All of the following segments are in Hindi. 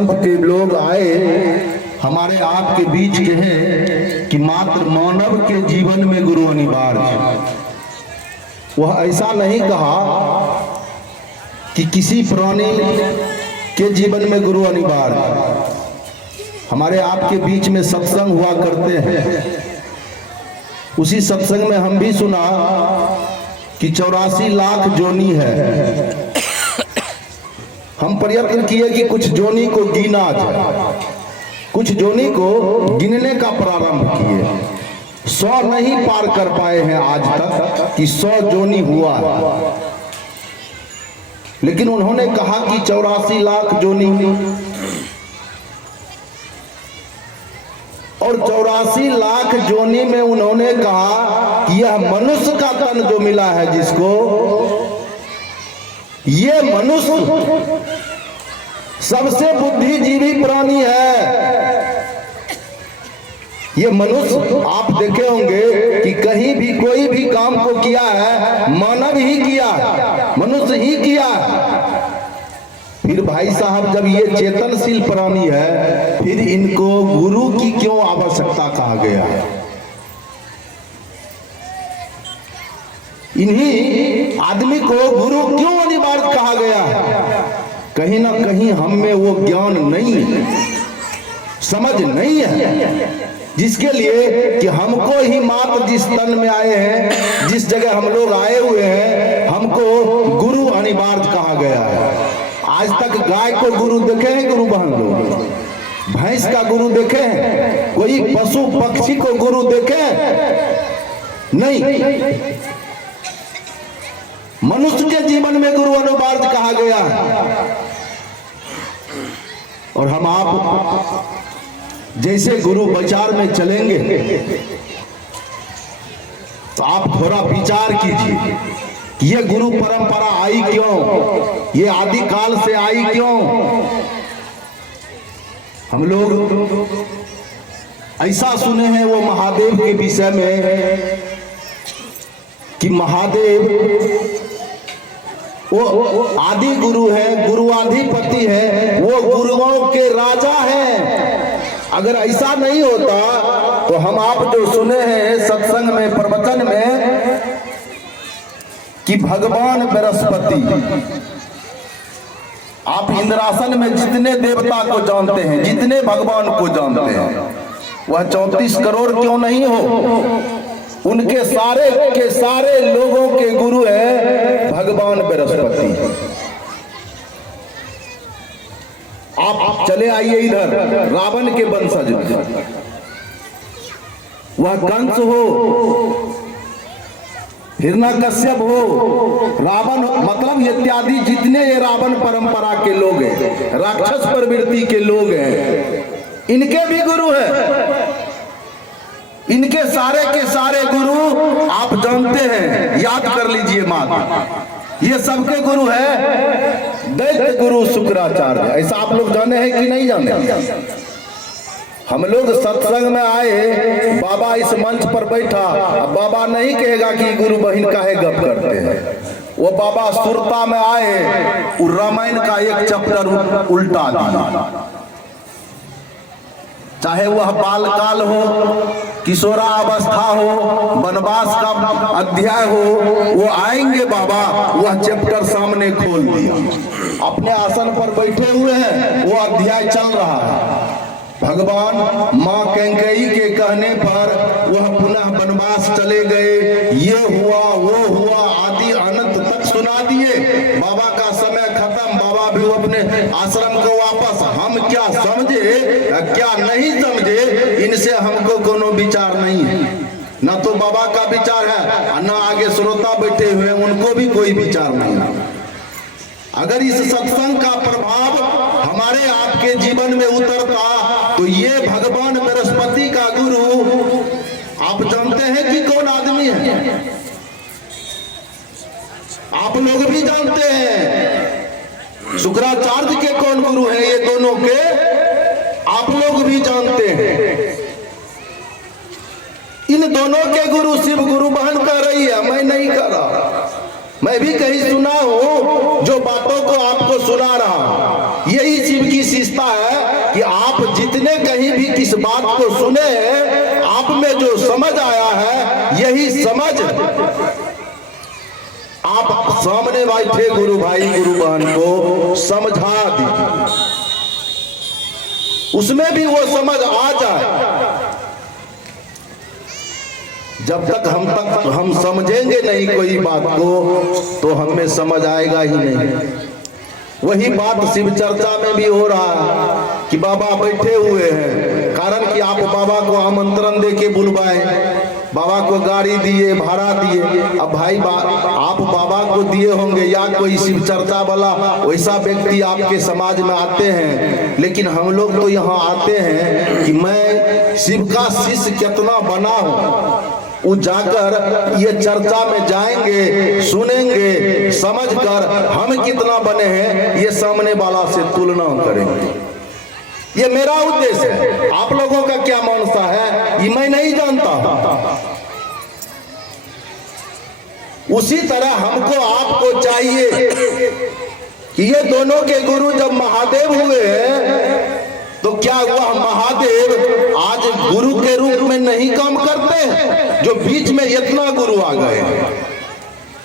पंथ के लोग आए हमारे आपके बीच कहे कि मात्र मानव के जीवन में गुरु अनिवार्य है। वह ऐसा नहीं कहा कि किसी प्राणी के जीवन में गुरु अनिवार्य है। हमारे आपके बीच में सत्संग हुआ करते हैं, उसी सत्संग में हम भी सुना कि 84 लाख जोनी है। हम प्रयत्न किए कि कुछ जोनी को गिना जाए, कुछ जोनी को गिनने का प्रारंभ किए। 100 नहीं पार कर पाए हैं आज तक कि 100 जोनी हुआ है, लेकिन उन्होंने कहा कि 84 लाख जोनी, और 84 लाख जोनी में उन्होंने कहा कि यह मनुष्य का तन जो मिला है जिसको, ये मनुष्य सबसे बुद्धिजीवी प्राणी है। ये मनुष्य आप देखे होंगे कि कहीं भी कोई भी काम को किया है मानव ही किया, मनुष्य ही किया। फिर भाई साहब जब ये चेतनशील प्राणी है, फिर इनको गुरु की क्यों आवश्यकता कहा गया है? इन्हीं आदमी को गुरु क्यों अनिवार्य कहा गया है? कहीं ना कहीं हम में वो ज्ञान नहीं है, समझ नहीं है, जिसके लिए कि हमको ही मात्र जिस तन में आए हैं, जिस जगह हम लोग आए हुए हैं, हमको गुरु अनिवार्य कहा गया है। आज तक गाय को गुरु देखे हैं गुरु बहन लोग? भैंस का गुरु देखे हैं? कोई पशु पक्षी को गुरु देखे? नहीं। मनुष्य के जीवन में गुरु अनिवार्य कहा गया है। और हम आप जैसे गुरु विचार में चलेंगे तो आप थोड़ा विचार कीजिए, ये गुरु परंपरा आई क्यों, ये आदि काल से आई क्यों? हम लोग ऐसा सुने हैं वो महादेव के विषय में कि महादेव वो आदि गुरु है, गुरुआधिपति है, वो गुरुओं के राजा हैं। अगर ऐसा नहीं होता तो हम आप जो सुने हैं सत्संग में, प्रवचन में कि भगवान बृहस्पति, आप इंद्रासन में जितने देवता को जानते हैं, जितने भगवान को जानते हैं, वह 34 करोड़ क्यों नहीं हो? उनके सारे के सारे लोगों के गुरु है भगवान बृहस्पति। आप चले आइए इधर, रावण के वंशज, वह कंस हो, हिरण्यकश्यप हो, रावण मतलब इत्यादि जितने ये रावण परंपरा के लोग हैं, राक्षस प्रवृत्ति के लोग हैं, इनके भी गुरु हैं। इनके सारे के सारे गुरु आप जानते हैं, याद कर लीजिए मात, ये सबके गुरु है दैत्य गुरु शुक्राचार्य। ऐसा आप लोग जाने हैं कि नहीं जाने? हम लोग सत्संग में आए, बाबा इस मंच पर बैठा, अब बाबा नहीं कहेगा कि गुरु बहन काहे गप करते हैं। वो बाबा सुरता में आए, रामायण का एक चैप्टर उल्टा दिया, चाहे वह बाल काल हो, किशोरावस्था हो, वनवास का अध्याय हो, वो आएंगे बाबा, वह चैप्टर सामने खोल दिया। अपने आसन पर बैठे हुए हैं, वो अध्याय चल रहा है। भगवान मां कैकेयी के कहने पर वह पुनः वनवास चले गए, ये हुआ वो हुआ आदि अनंत तक सुना दिए। बाबा का समय खत्म, बाबा भी अपने आश्रम को वापस। हम क्या समझे क्या नहीं समझे, इनसे हमको कोनो विचार नहीं है, न तो बाबा का विचार है, न आगे श्रोता बैठे हुए उनको भी कोई विचार नहीं है। अगर इस सत्संग का प्रभाव हमारे आपके जीवन में उतरता तो ये भगवान बृहस्पति का गुरु आप जानते हैं कि कौन आदमी है? आप लोग भी जानते हैं शुक्राचार्य के कौन गुरु है, ये दोनों के आप लोग भी जानते हैं। इन दोनों के गुरु शिव गुरु बहन कह रही है, मैं नहीं कह रहा। मैं भी कहीं सुना हूं, जो बातों को आपको सुना रहा, यही शिव की चीज सीखता है कि आप जितने कहीं भी किस बात को सुने हैं, आप में जो समझ आया है, यही समझ आप सामने बैठे गुरु भाई गुरु बहन को समझा दीजिए, उसमें भी वो समझ आ जाए। जब तक हम समझेंगे नहीं कोई बात को, तो हमें समझ आएगा ही नहीं। वही बात शिव चर्चा में भी हो रहा है कि बाबा बैठे हुए हैं, कारण कि आप बाबा को आमंत्रण दे के बुलवाए, बाबा को गाड़ी दिए, भाड़ा दिए। अब भाई आप बाबा को दिए होंगे या कोई शिव चर्चा वाला वैसा व्यक्ति आपके समाज में आते हैं, लेकिन हम लोग तो यहाँ आते हैं कि मैं शिव का शिष्य कितना बना हूँ, वो जाकर ये चर्चा में जाएंगे, सुनेंगे, समझकर हम कितना बने हैं ये सामने वाला से तुलना करेंगे। ये मेरा उद्देश्य है। आप लोगों का क्या मानसा है ये मैं नहीं जानता। उसी तरह हमको आपको चाहिए कि ये दोनों के गुरु जब महादेव हुए हैं, तो क्या वह महादेव आज गुरु के रूप में नहीं काम करते हैं, जो बीच में इतना गुरु आ गए।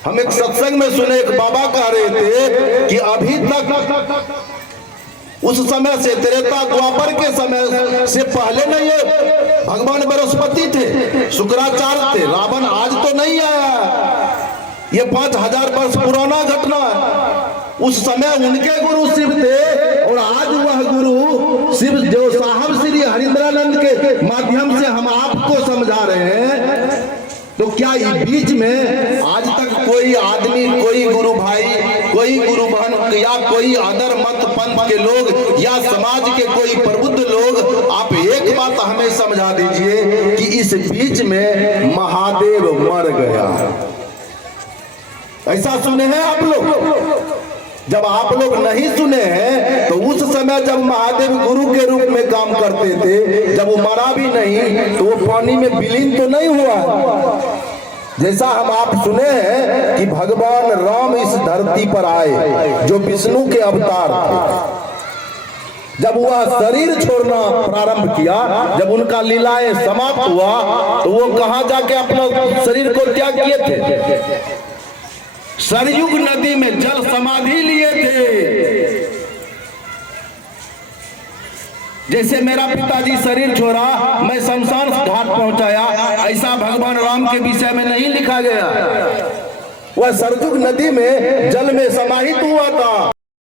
हम एक सत्संग में सुने, एक बाबा कह रहे थे कि अभी तक उस समय से त्रेता द्वापर के समय से पहले नहीं है, भगवान बृहस्पति थे, शुक्राचार्य थे, रावण आज तो नहीं आया। ये 5000 वर्ष पुराना घटना है। उस समय उनके गुरु शिव थे और आज वह गुरु शिव जो साहब श्री हरिंद्रानंद के माध्यम से हम आपको समझा रहे हैं। तो क्या इस बीच में आज तक कोई आदमी, कोई गुरु भाई, कोई गुरु बहन या कोई अदर मत पंथ के लोग या समाज के कोई प्रबुद्ध लोग, आप एक बात हमें समझा दीजिए कि इस बीच में महादेव मर गया, ऐसा सुने हैं आप लोग? जब आप लोग नहीं सुने हैं तो उस समय जब महादेव गुरु के रूप में काम करते थे, जब वो मरा भी नहीं तो वो पानी में विलीन तो नहीं हुआ। जैसा हम आप सुने हैं कि भगवान राम इस धरती पर आए जो विष्णु के अवतार थे। जब वह शरीर छोड़ना प्रारंभ किया, जब उनका लीलाएं समाप्त हुआ, तो वो कहां जाके अपना शरीर को त्याग किए थे? सरयुग नदी में जल समाधि लिए थे। जैसे मेरा पिताजी शरीर छोड़ा, मैं शमशान घाट पहुंचाया, ऐसा भगवान राम के विषय में नहीं लिखा गया। वह सरयुग नदी में जल में समाहित हुआ था।